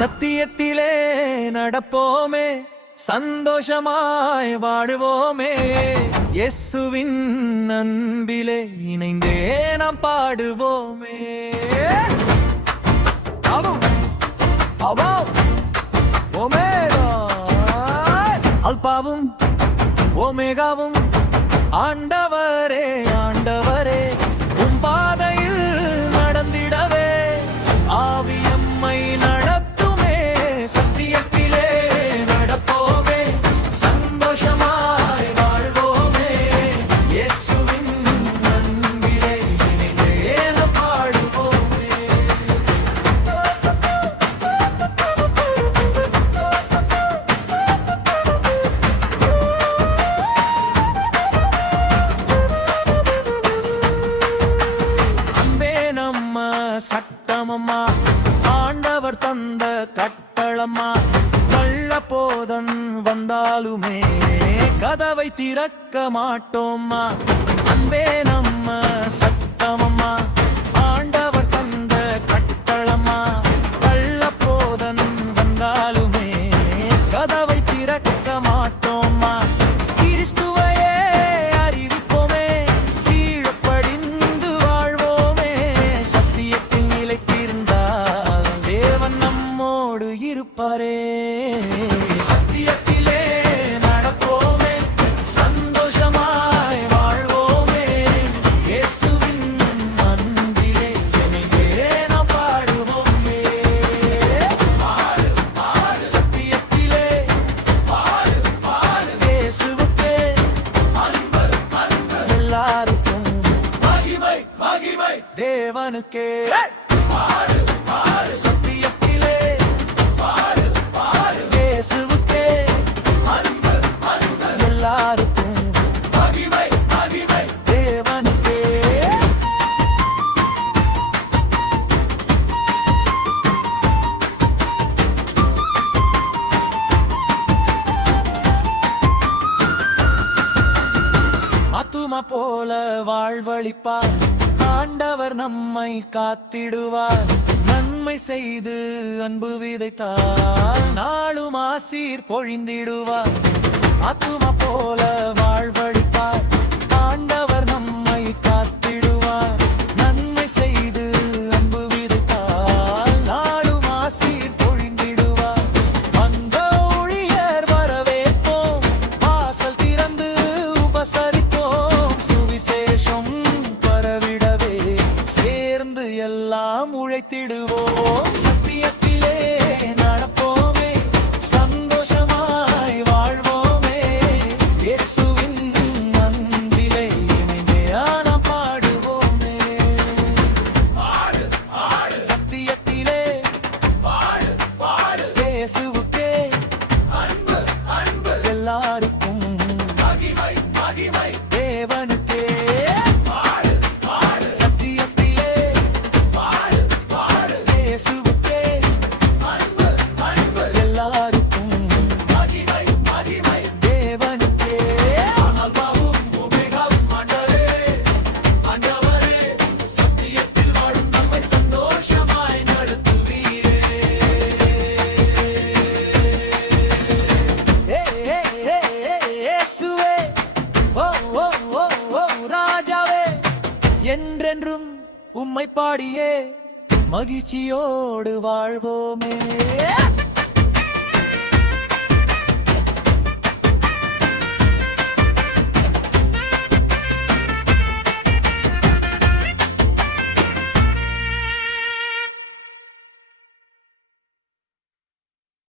சத்தியத்திலே நடப்போமே, சந்தோஷமாய் வாடுவோமே. இயேசுவின் அன்பிலே இணைந்தே நாம் பாடுவோமே. அல்பாவும் ஓமேகாவும் ஆண்டவரே ஆண்டவரே, உம் பாதையில் நடந்திடவே ஆவியம்மை நடத்துமே. சத்தியத்திலே நடப்போமே, சந்தோஷமாய் வாழ்வோமே. இயேசுவின் அன்பிலே இணைந்தே நாம் பாடுவோமே. சட்டமம்மா, ஆண்டவர் தந்த கட்டளம்மா. கள்ள போதன் வந்தாலுமே கதவை திறக்க மாட்டோம்மா. அன்பே நம்ம சட்டமம்மா, ஆண்டவர் தந்த கட்டளம்மா. கள்ள போதன் வந்தாலுமே கதவை திறக்க மாட்டோம்மா. கிறிஸ்துவையே அறிவிப்போமே, கீழப்படிந்து வாழ்வோமே. சத்தியத்தில் நிலைத்திருந்தால் தேவன் நம்மோடு இருப்பாரே. சத்தியத்திலே நடப்போமே, சந்தோஷமாய் வாழ்வோமே. இயேசுவின் அன்பிலே இணைந்தே நாம் பாடுவோமே. சத்தியத்திலே இயேசுவுக்கே எல்லாருக்கும் மகிமை மகிமை தேவனுக்கே. சத்தியத்திலே இயேசுவுக்கே எல்லாருக்கும் மகிமை மகிமை தேவனுக்கே. ஆத்துமா போல வாழ்வழிப்பார், ஆண்டவர் நம்மை காத்திடுவார். நன்மை செய்து அன்பு விதைத்தால் நாளும் ஆசீர் பொழிந்திடுவார். ஆத்துமா போல வாழ்வழிப்பார், ஆண்டவர் நம்மை காத்திடுவார். நன்மை செய்து அன்பு விதைத்தால் நாளும் ஆசீர் பொழிந்திடுவார். அந்த ஊழியர் வரவேற்போம், வாசல் திறந்து உபசரிப்போம். சுவிசேஷம் பரவிடவே சேர்ந்து எல்லாம் உழைத்திடுவோம். சத்தியத்திலே நடப்போமே, சந்தோஷமாய் வாழ்வோமே. இயேசுவின் அன்பிலே இணைந்தே நாம் பாடுவோமே. சத்தியத்திலே இயேசுவுக்கே எல்லாருக்கும் மகிமை மகிமை தேவனுக்கே. சத்தியத்திலே இயேசுவுக்கே எல்லாருக்கும் மகிமை மகிமை தேவனுக்கே. அல்பாவும் ஓமேகாவும் ஆண்டவரே ஆண்டவரே, சத்தியத்தில் வாழும் நம்மை சந்தோஷமாய் நடத்துவீரே. இயேசுவே, ஓ ஓ ஓ ஓ ராஜாவே, என்றென்றும் உம்மை பாடியே மகிழ்ச்சியோடு வாழ்வோமே.